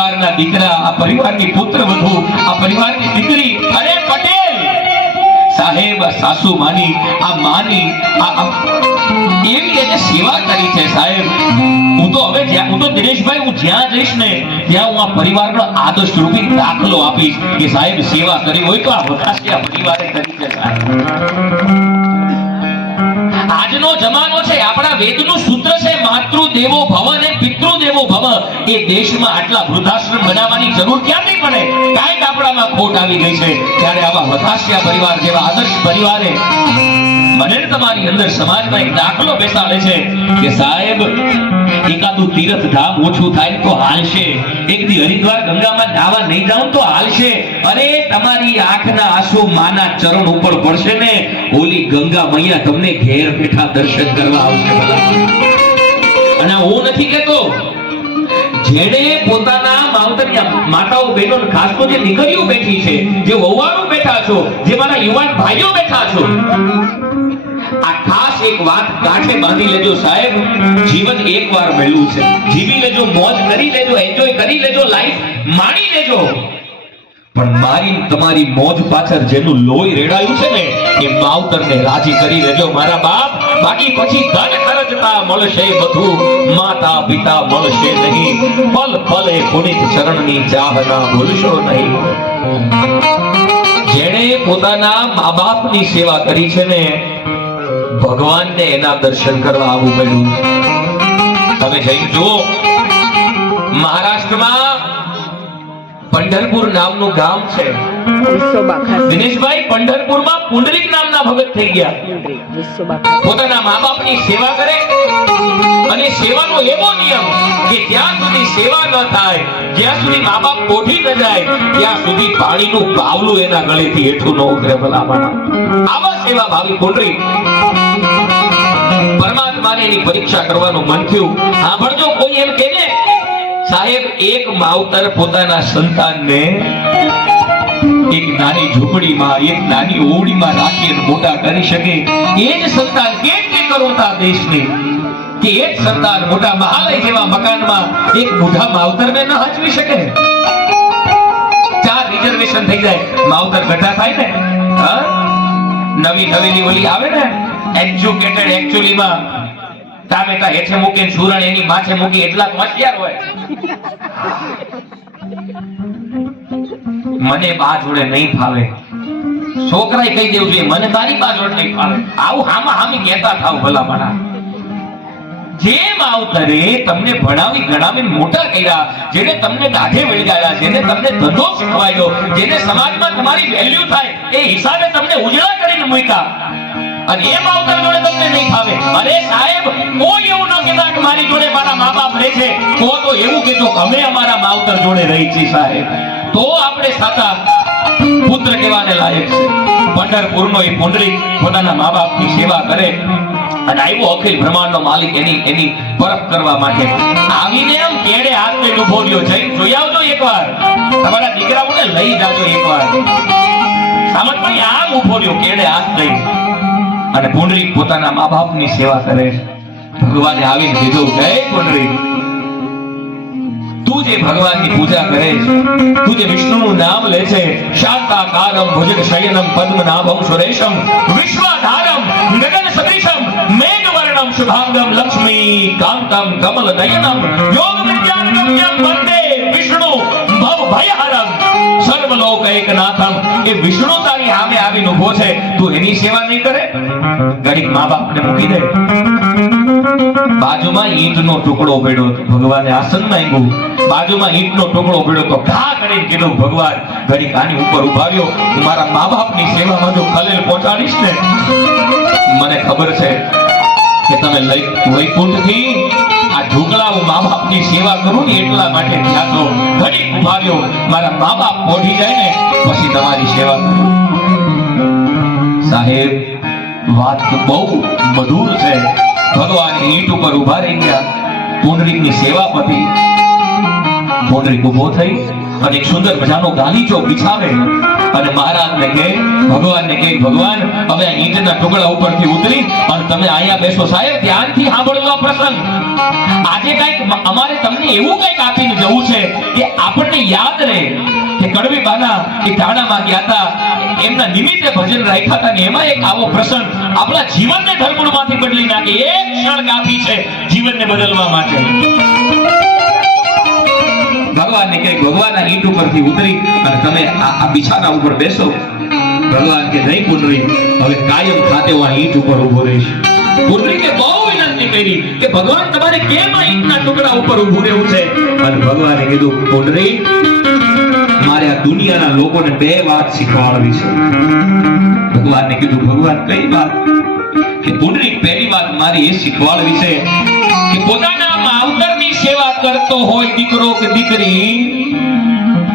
પરિવારના દીકરા, આ પરિવારની પુત્ર વધુ, આ પરિવારની દીકરી, અરે પટેલ સાહેબ, સાસુ માની, આ માની એવી એને સેવા કરી છે સાહેબ. હું તો દિનેશભાઈ, હું જ્યાં જઈશ ને ત્યાં હું આ પરિવારનો આદર્શ રૂપી દાખલો આપીશ કે સાહેબ સેવા કરી હોય તો આ વખાસિયા પરિવારે કરી છે સાહેબ. આજનો જમાનો છે, આપણા વેદનું સૂત્ર છે માતૃ દેવો ભવ અને પિતૃ દેવો ભવ. એ દેશમાં આટલા વૃદ્ધાશ્રમ બનાવવાની જરૂર ક્યાંથી પડે? કાંઈક આપણામાં ખોટ આવી ગઈ છે. ત્યારે આવા વખાસિયા પરિવાર જેવા આદર્શ પરિવારે મને તમારી અંદર સમાજમાં એક દાખલો બેસાડે છે કે સાહેબ એકાદું તીર્થ ધામ ઓછું થાય તો હાલશે, એક દી હરિદ્વાર ગંગામાં નાવા નહીં જાવ તો હાલશે. અરે તમારી આંખના આંસુ માના ચરણ ઉપર પડશે ને, ઓલી ગંગા મૈયા તમને ઘેર બેઠા દર્શન કરવા આવશે. અને હું નથી કહેતો, જેણે પોતાના માવતરિયા માતાઓ બહેનો, ખાસ તો જે દીકરીઓ બેઠી છે, જે વહુવાળો બેઠા છો, જે મારા યુવાન ભાઈઓ બેઠા છો, આ ખાસ એક વાત ગાંઠે બાંધી લેજો સાહેબ, જીવન એકવાર મળ્યું છે, જીવી લેજો, મોજ કરી લેજો, એન્જોય કરી લેજો, લાઈફ માણી લેજો. પણ મારી તમારી મોજ પાછળ જેનું લોહી રેડાયું છે ને, એ માવતરને રાજી કરી લેજો મારા બાપ. બાકી પછી ધન ખર્ચતા મળશે બધું, માતા પિતા મળશે નહીં. પલ પલે પુનિત ચરણની ચાહના ભૂલશો નહીં. જેણે પોતાના મા બાપની સેવા કરી છે ને, ભગવાનને એના દર્શન કરવા આવવું પડ્યું. તમે જઈને જુઓ, મહારાષ્ટ્રમાં પંઢરપુર નામનું ગામ છે. દિનેશભાઈ, પંઢરપુરમાં પુંડરીક નામના ભગત થઈ ગયા. પોતાના મા બાપની સેવા કરે, અને સેવાનો એવો નિયમ કે જ્યાં સુધી સેવા ન થાય, જ્યાં સુધી મા બાપ કોઠી ન જાય, ત્યાં સુધી પાણીનું બાવલું એના ગળેથી હેઠું ન ઉતરે. ભલામણા આવા સેવા ભાવી પુંડરીક પરમાત્માને એની પરીક્ષા કરવાનું મન થયું. સાંભળજો, કોઈ એમ કહે ને સાહેબ, એક માવતર પોતાના સંતાનને એક નાની ઝૂંપડીમાં, એક નાની ઓરડીમાં રાખીને મોટા કરી શકે, એ જ સંતાન કેટલી કરુણતા દેશની કે એ જ સંતાન મોટા મહાલય જેવા મકાનમાં એક મોટા માવતરને ન હચવી શકે. 4 રિઝર્વેશન થઈ જાય, માવતર ગઢા થાય ને. નવી નવેલી ઓલી આવે ને, એજ્યુકેટેડ એક્ચ્યુઅલીમાં ટામેટા હેઠે મૂકીને સુરણ એની માથે મૂકી, એટલા હોશિયાર હોય. મને બા જોડે નહીં ફાવે, છોકરાએ કહી દેવું જોઈએ મને તારી બા જોડે નહીં ફાવે. આવું હામા હામી કહેતા થાવ ભલામણા. જે માવતરે તમને ભણાવી ગણાવી મોટા કર્યા, જેને તમને દાઢે વળગાડ્યા, જેને તમને ધંધો શીખવાડ્યો, જેને સમાજમાં તમારી વેલ્યુ થાય એ હિસાબે તમને ઉજળા કરીને મૂક્યા, અને એ માવતર જોડે તમને નહીં ફાવે. અરે સાહેબ, કોઈ એવું ન કહેતા કે મારી જોડે મારા મા બાપ રહે છે, તો એવું કહેજો કે અમે અમારા માવતર જોડે રહી છીએ સાહેબ. તો આપણે સાચા પુત્ર કહેવાને લાયક છે. પંઢરપુરનો એ પુંડરીક પોતાના મા બાપની સેવા કરે અને આવ્યો અખિલ બ્રહ્માંડનો માલિક એની પરખ કરવા માટે. આવીને આમ કેડે હાથ લઈને ઉભો રહ્યો. જઈને જોઈ આવજો એકવાર, તમારા દીકરાઓને લઈ જાજો એકવાર. સામંતભાઈ આમ ઉભો રહ્યો કેડે હાથ લઈ, અને પુંડરીક પોતાના મા બાપની સેવા કરે. ભગવાને આવીને કીધું, હે પુંડરીક, તું જે ભગવાનની પૂજા કરે છે, તું જે વિષ્ણુનું નામ લે છે, શાંતાકારમ ભુજગ શયનમ પદ્મનાભમ સુરેશમ વિશ્વાધારમ ગગન સદૃશમ મેઘવર્ણમ શુભાંગમ લક્ષ્મી કાંતમ કમલ નયનમ યોગ વિદ્યાનગમ્યમ વંદે વિષ્ણુ ભવ ભયહરમ સર્વલોક એકનાથમ. એ વિષ્ણુ તારી સામે આવીને ઊભો છે, તું એની સેવા નહીં કરે? ગરીબ મા બાપને મૂકી દે. બાજુમાં ઈંટનો ટુકડો પડ્યો, ભગવાને આસન માંગ્યું. બાજુમાં ઈંટનો ટુકડો પડ્યો તો ઘા કરીને કીધું, ભગવાન ઘડીક આની ઉપર ઉભાર્યો, હું મારા મા બાપની સેવામાં જો ખલેલ પહોંચાડીશ ને, મને ખબર છે કે તમે વૈકુંઠથી આ ઢોકળા હું મા બાપની સેવા કરું ને એટલા માટે ત્યાં તો ઘડીક ઉભાર્યો, મારા મા બાપ પહોંચી જાય ને પછી તમારી સેવા કરું. સાહેબ, વાત બહુ મધુર છે. ભગવાન ઈંટ ઉપર ઉભા રહી ગયા, પુંડરીકની સેવા પતી. પુંડરીક ઉભો થઈ અને એક સુંદર મજાનો ગાલીચો બિછાવે અને મહારાજને કહે, ભગવાનને કહે, ભગવાન હવે આ ઈંટના ટુકડા ઉપરથી ઉતરી અને તમે અહીંયા બેસો. સાહેબ, ધ્યાનથી સાંભળજો આ પ્રસંગ. આજે કઈક અમારે તમને એવું કઈક આપીને જવું છે કે આપણે કડવી બાના એ ટાણામાં ગયા હતા, એમના નિમિત્તે ભજન રાખ્યા હતા ને એમાં એક આવો પ્રસંગ આપણા જીવનને ધરમૂળમાંથી બદલી નાખે. એક ક્ષણ કાફી છે જીવનને બદલવા માટે. ભગવાનને કહે ભગવાનના ઈંટ ઉપરથી ઉતરી અને તમે આ બિછાના ઉપર બેસો. ભગવાન કે નહીં પુંડરીક, હવે કાયમ ખાતે હું આ ઈંટ ઉપર ઊભો રહીશ. પુંડરીકે બહુ વિનંતી કરી કે ભગવાન તમારે કેમ આ ઈંટના ટુકડા ઉપર ઊભું રહેવું છે? અને ભગવાને કીધું પુંડરીક, મારે આ દુનિયાના લોકોને બે વાત શીખવાડવી છે. ભગવાનને કીધું ભગવાન કઈ વાત? કે પુંડરીક, પહેલી વાત મારી એ શીખવાડવી છે કે પોતાના માવતરની સેવા કરતો હોય દીકરો કે દીકરી,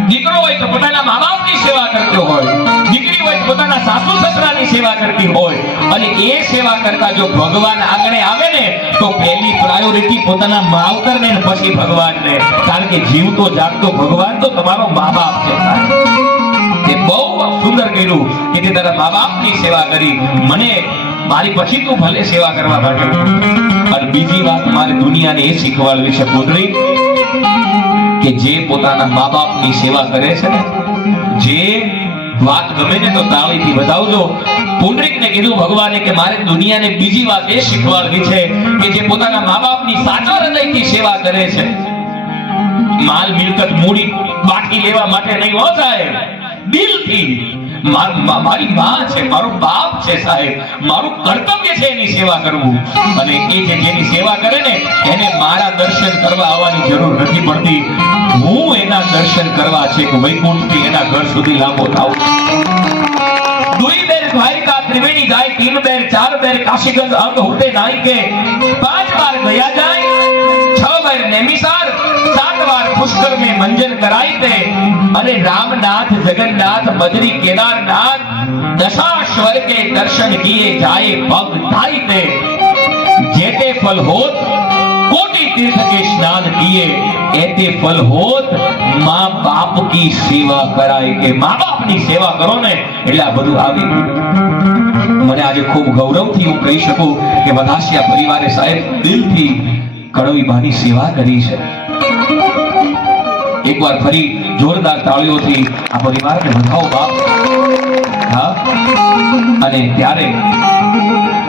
દીકરો હોય તો પોતાના મા-બાપની સેવા કરતો હોય, દીકરી હોય તો પોતાના સાસુ સસરાની સેવા કરતી હોય, અને એ સેવા કરતા જો ભગવાન આગળ આવે ને તો પહેલી પ્રાયોરિટી પોતાના માવતરને ને પછી ભગવાનને. કારણ કે જીવતો જાગતો ભગવાન તો તમારો મા-બાપ છે. એ બહુ સુંદર કર્યું કે તે તારા મા-બાપની સેવા કરી, મને મારી પછી તું ભલે સેવા કરવા માટે. અને બીજી વાત મારે દુનિયાને એ શીખવાડવી છે પુત્રી કે જે પોતાના મા-બાપની સેવા કરે છે ને, જે વાત ગમે ને તો તાળીથી બતાવજો. પુંડરીકને કીધું ભગવાને કે મારે દુનિયાને બીજી વાત એ શીખવાડવી છે કે જે પોતાના મા-બાપની સાચા હૃદયથી સેવા કરે છે, માલ મિલકત મૂડી બાકી લેવા માટે નહીં હો સાહેબ, દિલથી. મારી માં છે, મારો બાપ છે સાહેબ, મારું કર્તવ્ય છે એની સેવા કરવું. અને એ જેની સેવા કરે ને એને મારા દર્શન કરવા આવવાની જરૂર નથી પડતી. હું એના દર્શન કરવા છે કે વૈકુંઠથી એના ઘર સુધી લાંબો થાઉં. दुई बेर द्वारिका त्रिवेणी जाए, 3 बेर 4 बेर काशीगंज अंग होते नाई के, 5 बार गया जाए, 6 बेर नेमिसार, 7 बार पुष्कर में मंजन कराई थे. अरे रामनाथ जगन्नाथ बद्री केदारनाथ दशाश्वर के दर्शन किए जाए पग धाई थे. जेते फल होत कोटि तीर्थ के स्नान किए, एते फल होत माँ बाप की सेवा कराए. के माँ बाप ની સેવા કરો ને એટલે આ બધું આવી. મને આજે ખૂબ ગૌરવથી હું કહી શકું કે વધાસિયા પરિવારે સાહેબ દિલથી કડવી બાની સેવા કરી છે. એકવાર ફરી જોરદાર તાળીઓથી આ પરિવારને વધાવો બાપ. હા, અને ત્યારે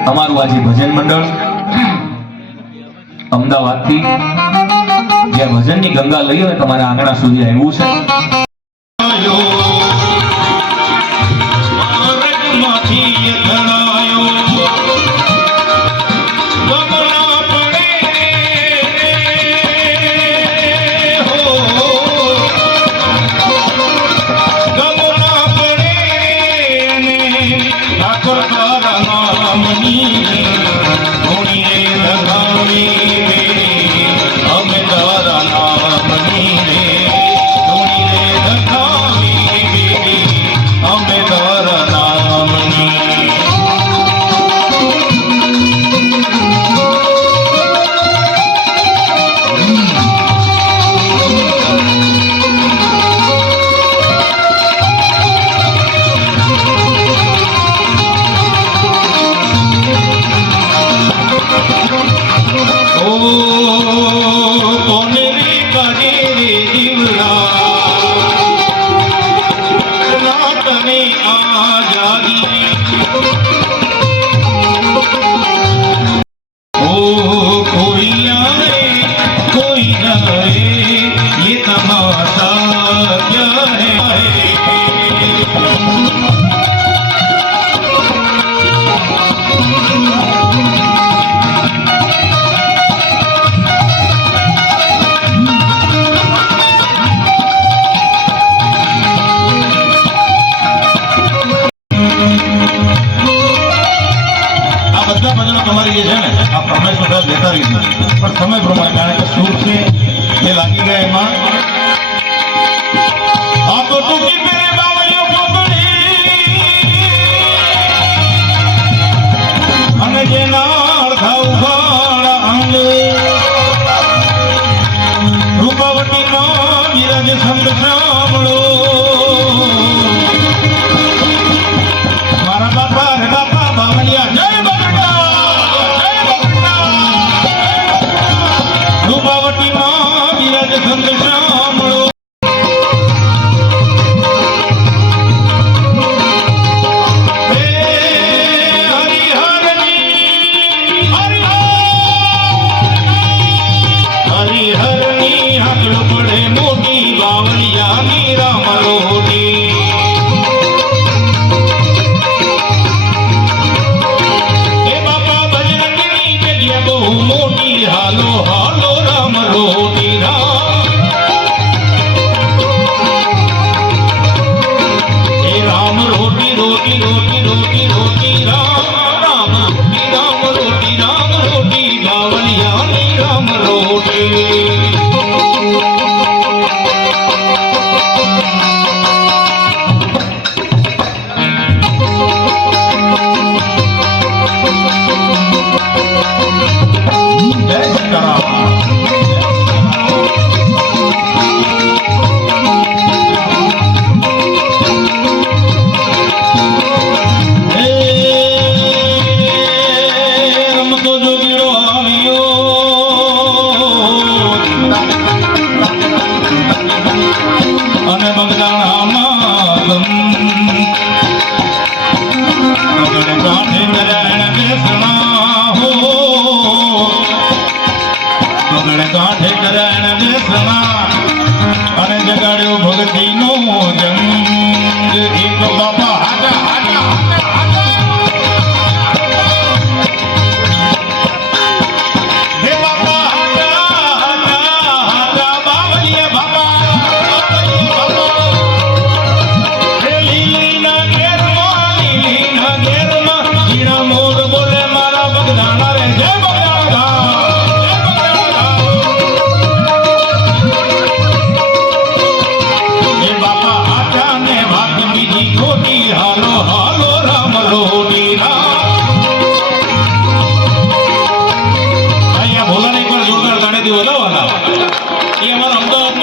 અમારું આજે ભજન મંડળ અમદાવાદથી જે ભજનની ગંગા લઈ અને તમારા આંગણા સુધી આવ્યું છે.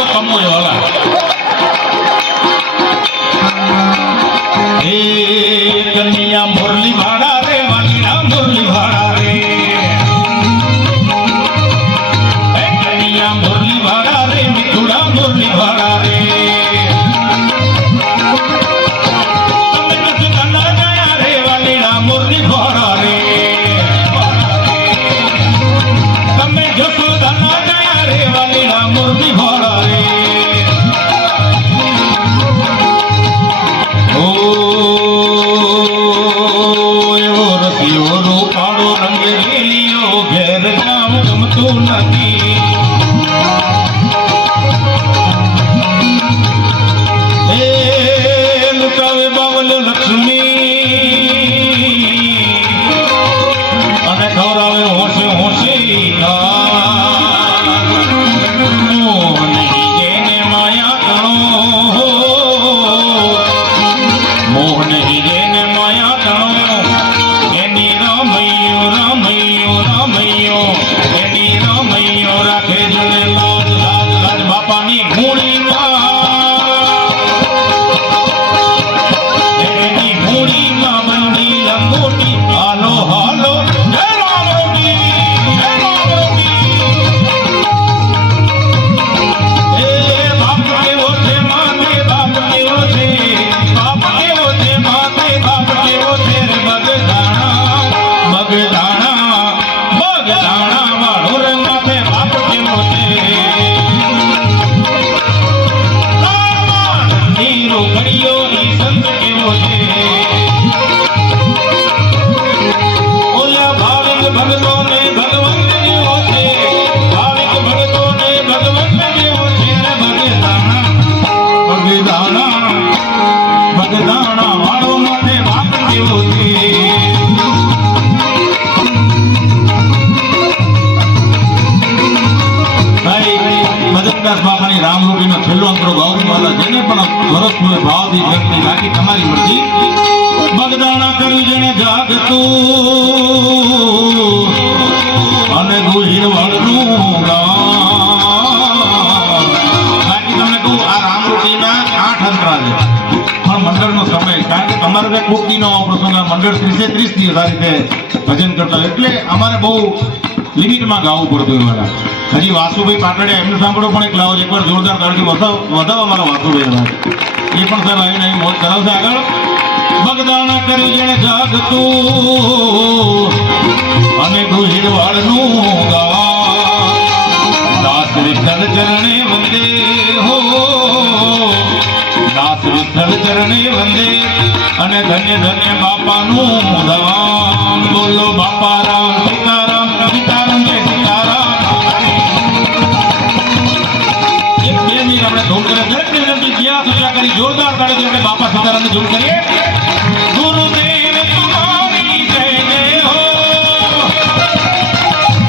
તો કમો વાલા એ કન્યા મુરલી ભાડા રે વાલીડા મુરલી ભાડા રે એ કન્યા મુરલી ભાડા રે મિઠુડા મુરલી ભાડા રે તમે કશું કના ગયા રે વાલીડા મુરલી ભાડા રે તમે જસોદાના ગયા રે વાલીડા મુરલી ભાડા રે બાપાની રામરૂપીનો છેલ્લો અંતરો ગૌરી માતા જેને પણ વરસમય ભાવથી જગતી રાખી તમારી મરજી બગદાણા કર્યું જેને જાગતું અને ગુહીર વાળનું બાકી તમને કહું આ રામરૂપીના 8 અંતરા છે પણ મંડળનો સમય કારણ કે તમારે કોકીનો પ્રસંગ મંડળ 30 દિવસ આ રીતે ભજન કરતા એટલે અમારે બહુ લિમિટમાં ગાવું પડતું હોય હજી વાસુભાઈ પાટડિયા એમનું સાંભળો પણ એક લાવો એકવાર જોરદાર તાળથી વધાવો અમારા વાસુભાઈ એ પણ સાહેબ આવીને અહીં મોજ કરાવશે આગળ બગદાણા કર્યું જેને જાગતું અને ગુહીર વાળનું દાસ વિઠ્ઠલ ચરણે વંદે હો દાસ વિઠ્ઠલ ચરણે વંદે અને ધન્ય ધન્ય બાપાનું ધામ બોલો બાપા રામ સીતારામ સીતારામ જય સીતારામ આપણે ધૂમ કરીએ દરેક વિનંતી જ્યાં સૂચના કરી જોરદાર તાળીથી આપણે બાપા સીતારામને ધૂમ કરીએ ગુરુદેવ તમારી જય જય હો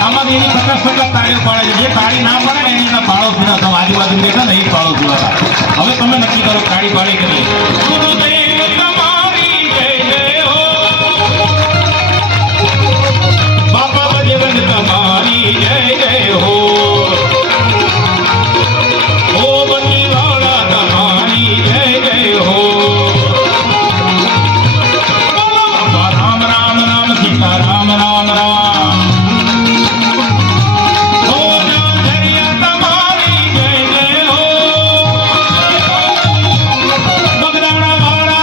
આમાંથી એની 50% તાળીઓ પાડે છે જે તાળી ના પાડે ને એની પાડો સુધા તમે આજુબાજુ બેઠા ને એ પાડો સુધા હવે તમે નક્કી કરો તાળી પાડી કરીએ ગુરુદેવ તમારી જય જય હો બાપા ભજન તમારી જય જય હો બગદાણા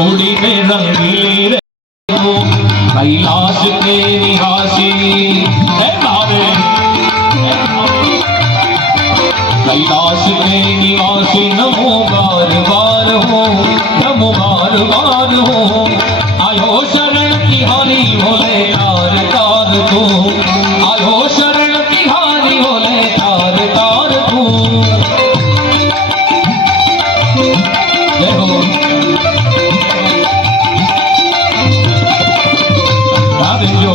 रूड़ी में रंगीली रे वो कैलाश के निवासी है भावे कैलाश के निवासी नमो बार बार हो नमो बार बार हो आयो शरण तिहारी भोले तार तार तू आयो शरण तिहारी भोले तार तार तू जय हो राधे जो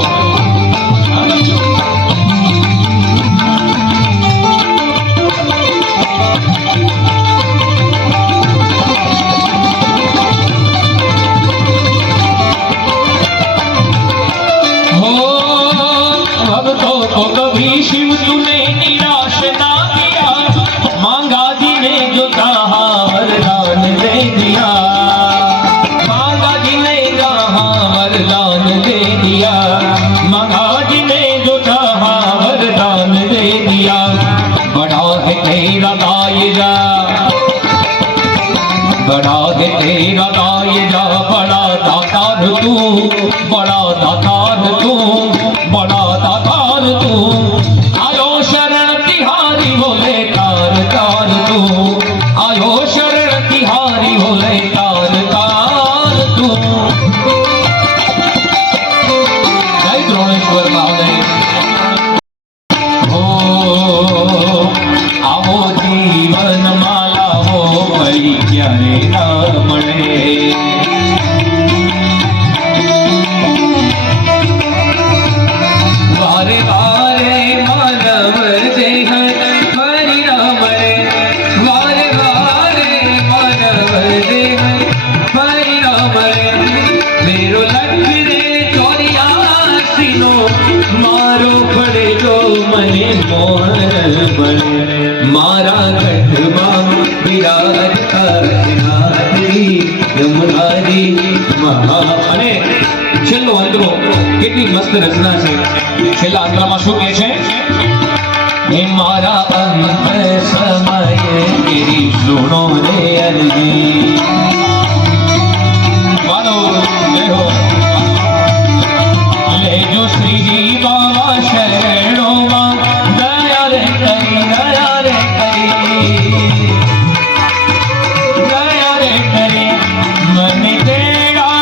को कभी शिव तूने निराश ना किया मांगा जी ने जो कहा वरदान दे दिया मांगा जी ने कहा वरदान दे दिया मांगा जी ने जो कहा वरदान दे दिया बड़ा है तेरा दायरा बड़ा है तेरा दायरा बड़ा दातार तू बड़ा दातार तू बड़ा दातार तू आयो शरण तिहारी भोले तार तार तू आयो शरण तिहारी भोले तार तार तू जय द्रोणेश्वर महादेव हो आवो जीवन माला हो भाई क्यारे ना मळे वारे वारे मानव देह परिणाम रे वारे वारे मानव देह परिणाम रे मेरो लख रे चौरियासी नो मारो पड़े जो मने मोहन बने मारा गढ़वा विराजता नारी यमुनारी महा अने છેલ્લો અંતરો કેટલી મસ્ત રચના છે છેલ્લા અંતરામાં શું કહે છે હે મારા અંત સમય તેરી સુનો રે અરજી મારો જય હો લેજો શ્રીજી બાબા શરણોમાં દયા રે કરી દયા રે કરી દયા રે કરી મને તેડા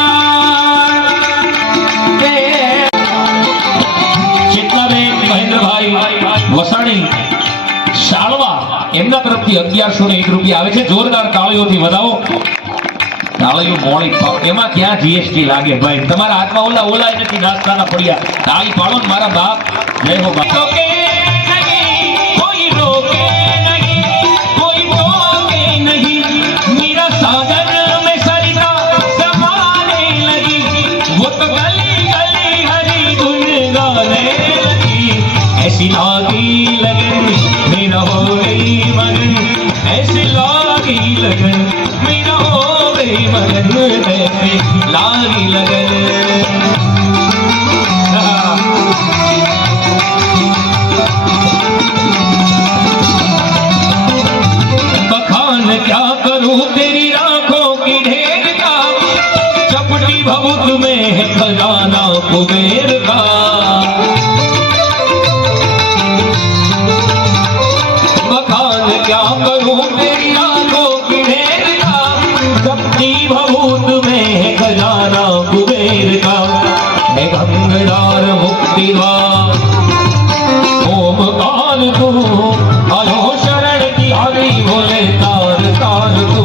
વસાણી શાળવા એમના તરફથી 1101 રૂપિયા આવે છે જોરદાર તાળીઓથી વધાવો તાળીઓ મોળી એમાં ક્યાં જીએસટી લાગે ભાઈ તમારા હાથમાં ઓલા ઓલાય નથી નાસ્તાના પડ્યા તાળી પાડો ને મારા બાપ જય હો બાપ રોકે નહીં કોઈ રોકે નહીં કોઈ ટોકે નહીં मेरा सागर में सरिता समाने लगी वो तो गली गली हरी धुन गाने लगी ऐसी लागी लगन मेरा हो गई मन ऐसी लागी लगन मेरा हो गई मन ऐसी लागी लगन बखान क्या करूं तेरी आंखों की ढेर का चपटी भभूत में है खजाना कुबेर का क्या करूं तेरी आंखों की ढेर का चपटी भभूत में है खजाना कुबेर का है गंगदार मुक्तिवान ओमकार तू आयो शरण तिहारी भोले तार तार तू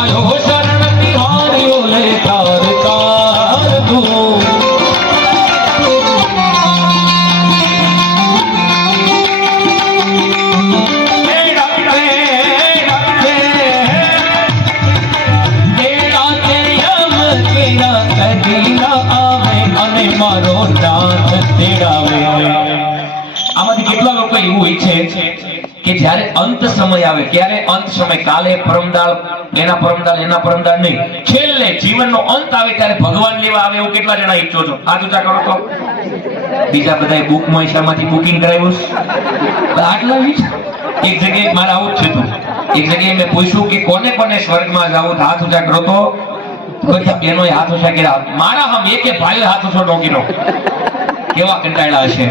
आयो शरण तिहारी भोले तार तार तू મારો દાન તેડાવે આમાંથી કેટલા લોકો એવું ઈચ્છે કે જ્યારે અંત સમય આવે ક્યારે અંત સમય કાલે પરમદાળ એના પરમદાળ નહીં છેલ્લે જીવનનો અંત આવે ત્યારે ભગવાન લેવા આવે એવું કેટલા જણા ઈચ્છો છો આ તું કરો તો બીજા બધાએ બુકમાં ઈશામાંથી બુકિંગ કરાવ્યું આટલા એક જગ્યાએ મારે આવું જ છે એક જગ્યાએ મેં પૂછ્યું કે કોને કોને સ્વર્ગમાં જાવું હાથ ઊંચા કરો તો બધા બહેનોએ હાથ ઊંચા કર્યા. મારા હમ એકે ભાઈઓ હાથ ઊંચો ડોકીનો. કેવા કંટાળ્યા હશે.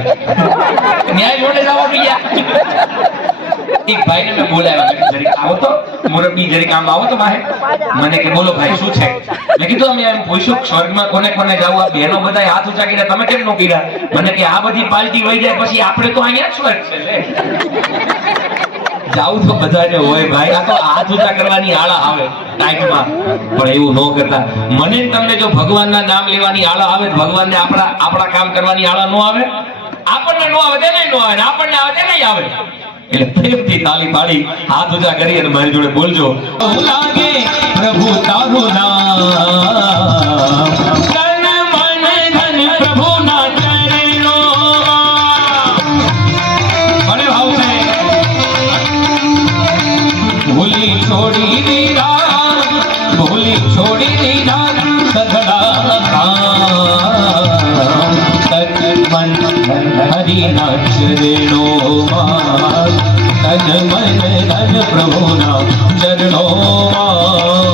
ન્યાય જોડે જવા ગયા. એક ભાઈને મેં બોલાવ્યા, મેં કીધું જરીક આવો તો, મુરબ્બી જરીક આમ આવો તો માહે. મને કે બોલો ભાઈ શું છે? મેં કીધું અમે એમ પૂછ્યું સ્વર્ગમાં કોને કોને જાવું, આ બહેનો બધાએ હાથ ઊંચા કર્યા, તમે કેમ નો કર્યા? મને કે આ બધી પાલટી વહી જાય પછી આપણે તો અહીંયા જ સ્વર્ગ છે લે. જાવું તો બધાને હોય ભાઈ, આ તો હાથ ઊંચા કરવાની આળા આવે ટાઈમમાં, પણ એવું ન કરતા. મને ને તમને જો ભગવાનના નામ લેવાની આળા આવે, ભગવાનને આપણા કામ કરવાની આળા ન આવે, આપણને ન આવે તેને ન આવે, ને આપણને આવે તેને આવે. એટલે પ્રેમથી તાળી પાડી હાથ ઊંચા કરી અને મારી જોડે બોલજો, લાગે પ્રભુ તારું નામ, તન મન ધન પ્રભુના ચરણોમાં. મને ભાવ છે ભૂલી છોડી દીધા, ભૂલી છોડી દીધા સઘળા કામ, તન મન ધન હરિના ચરણોમાં, તન મન ધન પ્રભુના ચરણોમાં.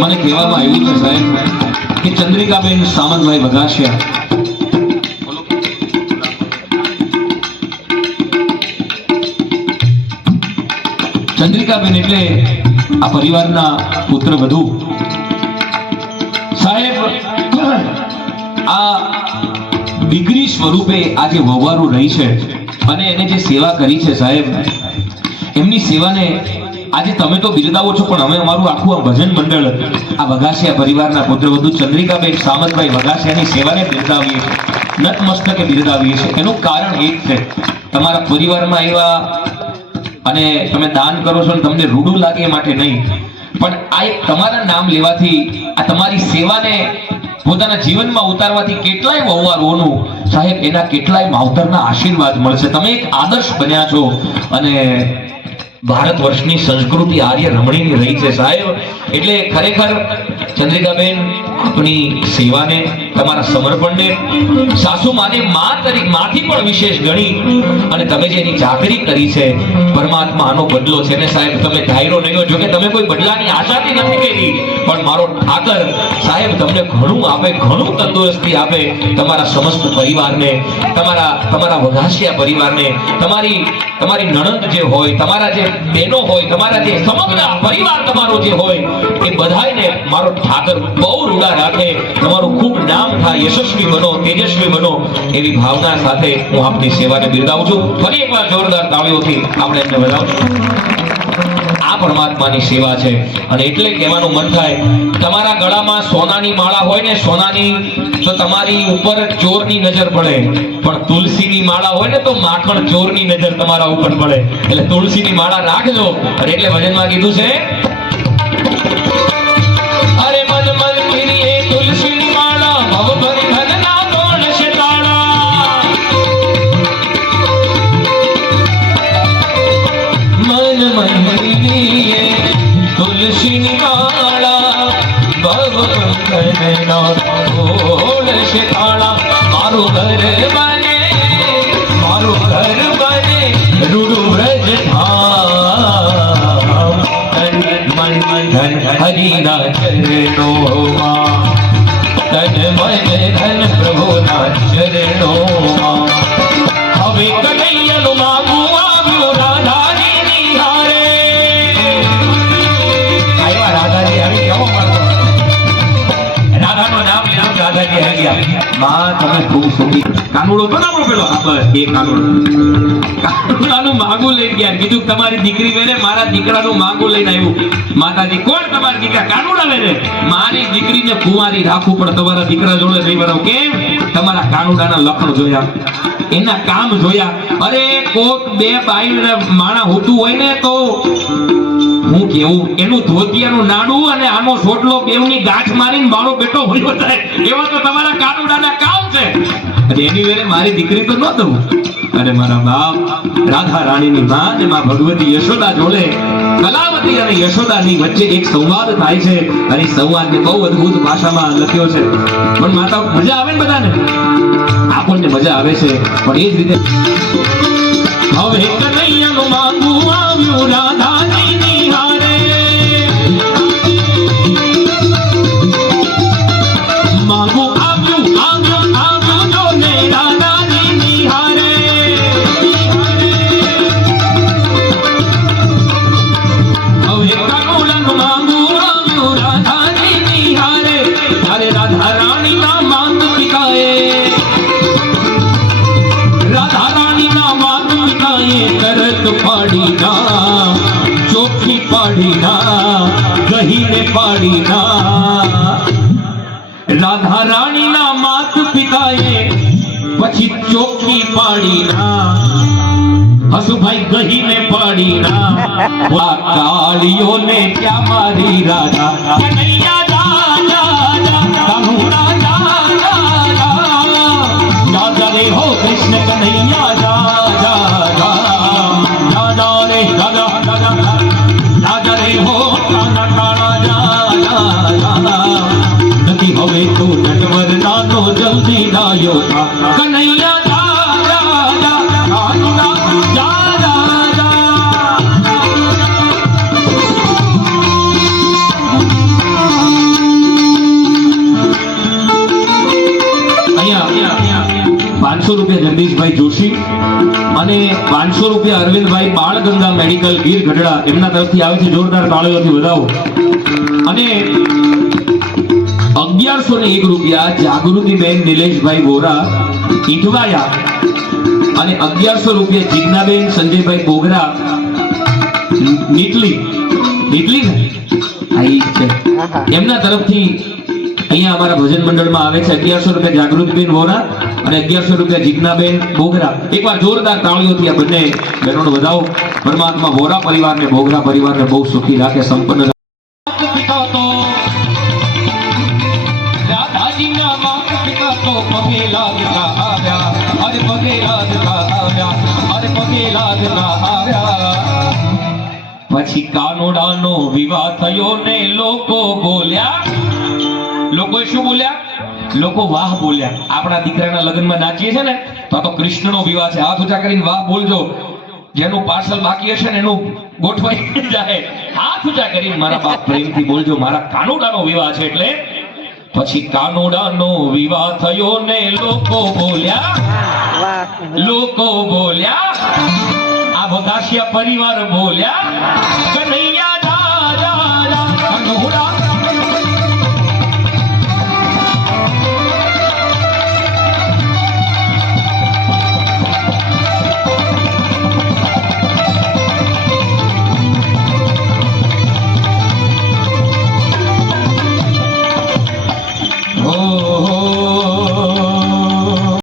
મને કહેવામાં આવ્યું છે સાહેબ કે ચંદ્રિકાબેન સામંતભાઈ વઘાસિયા ચંદ્રિકાબેન એટલે આ પરિવારના પુત્ર વધુ. સાહેબ આ દીકરી સ્વરૂપે આજે વહવારું રહી છે અને એને જે સેવા કરી છે સાહેબ, એમની સેવાને આજે તમે તો બિરદાવો છો, પણ અમે અમારું આખું આ ભજન મંડળ આ વઘાસિયા પરિવારના પુત્રવધુ ચંદ્રિકાબેન સામંતભાઈ વઘાસિયાની સેવાને બિરદાવીએ છીએ, નતમસ્તકે બિરદાવીએ છીએ. એનું કારણ એક છે, તમારા પરિવારમાં એવા, અને તમે દાન કરો છો ને તમને રૂડું લાગે એ માટે નહીં, પણ આ એક તમારા નામ લેવાથી, આ તમારી સેવાને પોતાના જીવનમાં ઉતારવાથી કેટલાય વહવારોનું સાહેબ એના કેટલાય માવતરના આશીર્વાદ મળશે. તમે એક આદર્શ બન્યા છો અને ભારત વર્ષની સંસ્કૃતિ આર્ય રમણીની રહી છે સાહેબ. એટલે ખરેખર ચંદ્રિકાબેન આપની સેવાને, તમારા સમર્પણને સાસુ માને માથી પણ વિશેષ ગણી અને તમે જે એની ચાકરી કરી છે, પરમાત્મા આનો બદલો છે ને સાહેબ. તમે ધાયરો નહીં જો કે તમે કોઈ બદલાની આશાથી નથી કરી, પણ મારો ઠાકર સાહેબ તમને ઘણું આપે, ઘણું તંદુરસ્તી આપે તમારા સમસ્ત પરિવારને, તમારા વઘાસિયા પરિવારને, તમારી નણંદ જે હોય, તમારા જે બહેનો હોય, તમારા જે સમગ્ર પરિવાર તમારો જે હોય એ બધાને મારો ઠાકર બહુ રૂડા રાખે, તમારું ખૂબ નામ થાય, યશસ્વી બનો, તેજસ્વી બનો, એવી ભાવના સાથે હું આપની સેવાને બિરદાવું છું. ફરી એકવાર જોરદાર તાળીઓથી આપણે એમને વધાવીશું. આ પરમાત્માની સેવા છે અને એટલે કહેવાનું મન થાય, તમારા ગળામાં સોનાની માળા હોય ને, સોનાની, તો તમારી ઉપર ચોરની નજર પડે, પણ તુલસીની માળા હોય ને તો માખણ ચોરની નજર તમારા ઉપર પડે. એટલે તુલસીની માળા રાખજો. અને એટલે ભજનમાં કીધું છે, અરે મન મન ફિરીએ તુલસીની માળા, ભવ ભરી ધનના તોડ છે તાળા. મન મન ફિરીએ તુલસીની માળા, ભવ ધનના તોડ છે તાળા. મારું ઘર બને, મારું ઘર બને રૂડું વ્રજ ધામ, તન મન ધન હરિના ચરણોમાં, તન મન ધન પ્રભુના ચરણોમાં. હવે કનૈયાનું માગું આવ્યું રાધાજી નિહારે. આવ્યા રાધાજી, આવી કેવો માગો, રાધાનું નામ લીધું, રાધાજી આવી ગયા. માં તમે ખૂબ સુખી. કાનુડો તો ના પેલો એ કાનુડાનું માગું લઈ ગયા, કીધું તમારી દીકરી વેરે મારા દીકરાનું માગું લઈને આવ્યું. માતાજી, કોણ તમારી દીકરા? કાનુડા વેરે. મારી દીકરીને કુંવારી રાખવું પણ તમારા દીકરા જોડે નહીં બનાવ. કેમ? તમારા કાનુડાના લખણ જોયા, એના કામ જોયા. અરે કોક બે બાઈ માણા હોતું હોય ને તો હું કેવું, એનું ધોતિયાનું નાડું અને આનો સોટલો બેવની ગાંઠ મારીને મારો બેટો ભૂલ્યો જાય, એવા તો તમારા કાનુડાના કામ છે. એની વેરે મારી દીકરી તો ન દઉં. અને મારા બાપ રાધા રાણીની માં અને માં ભગવતી યશોદા જોડે કલાવતી અને યશોદાની વચ્ચે એક સંવાદ થાય છે અને સંવાદને બહુ અદ્ભુત ભાષામાં લખ્યો છે. પણ માતા મજા આવે ને બધાને, આપણને મજા આવે છે. પણ એ જ રીતે હવે કનૈયાનું માંગું આવ્યું રાધાજી નિહારે, પાડીના ગહીને પાડીના રાધા રાણીના માત પિતાએ પછી ચોકી પાડીના હસુભાઈ ગહીને પાડીના આ કાળીઓને ક્યાં મારી રાધા કનૈયા જા જા જા કાનુડા જા જા જા જા રે હો કૃષ્ણ કનૈયા જા જા જા જા જા રે જા જા જા રે હો કાના કાના જા જા જા નથી હવે તો નટવર નાનો જલ્દી ડાયો થા કનૈયા જા જા જા કાનુડા જા જા જા અહીંયા 500 રૂપિયા જગદીશભાઈ જોશી અને 500 રૂપિયા અરવિંદભાઈ બાળગંગા મેડિકલ ગીર ગઢડા એમના તરફથી આવે છે. જોરદાર તાળીઓથી વધાવો. અને 1101 રૂપિયા જાગૃતિબેન નિલેશભાઈ વોરા ઈટવાયા અને 1100 રૂપિયા જીજ્ઞાબેન સંજયભાઈ બોગરા નીટલી ને આ ઈ છે એમના તરફથી અહીંયા અમારા ભજન મંડળમાં આવે છે. 1100 રૂપિયા જાગૃતિબેન વોરા અને 1100 રૂપિયા જીજ્ઞાબેન બોગરા. એકવાર જોરદાર તાળીઓથી આ બંને બહેનોને વધાવો. પરમાત્મા વોરા પરિવારને બોગરા પરિવારને બહુ સુખી રાખે, સંપન્ન રાખે. રાધાજીના માત પિતા તો પગે લાગતા આવ્યા, અરે પગે લાગતા આવ્યા, અરે પગે લાગતા આવ્યા. પછી કાનોડાનો વિવાહ થયો ને લોકો બોલ્યા. લોકોએ શું બોલ્યા? લોકો વાહ બોલ્યા. આપણા દીકરાના લગ્નમાં નાચીએ છે ને તો આ તો કૃષ્ણનો વિવાહ છે. હાથ ઊંચા કરીને વાહ બોલજો. જેનું પાર્સલ બાકી હશે ને એનું ગોઠવાઈ જાય. હાથ ઊંચા કરીને મારા બાપ પ્રેમથી બોલજો, મારા કાનોડાનો વિવાહ છે. એટલે પછી કાનોડાનો વિવાહ થયો ને લોકો બોલ્યા, લોકો બોલ્યા, આ વધાશિયા પરિવાર બોલ્યા.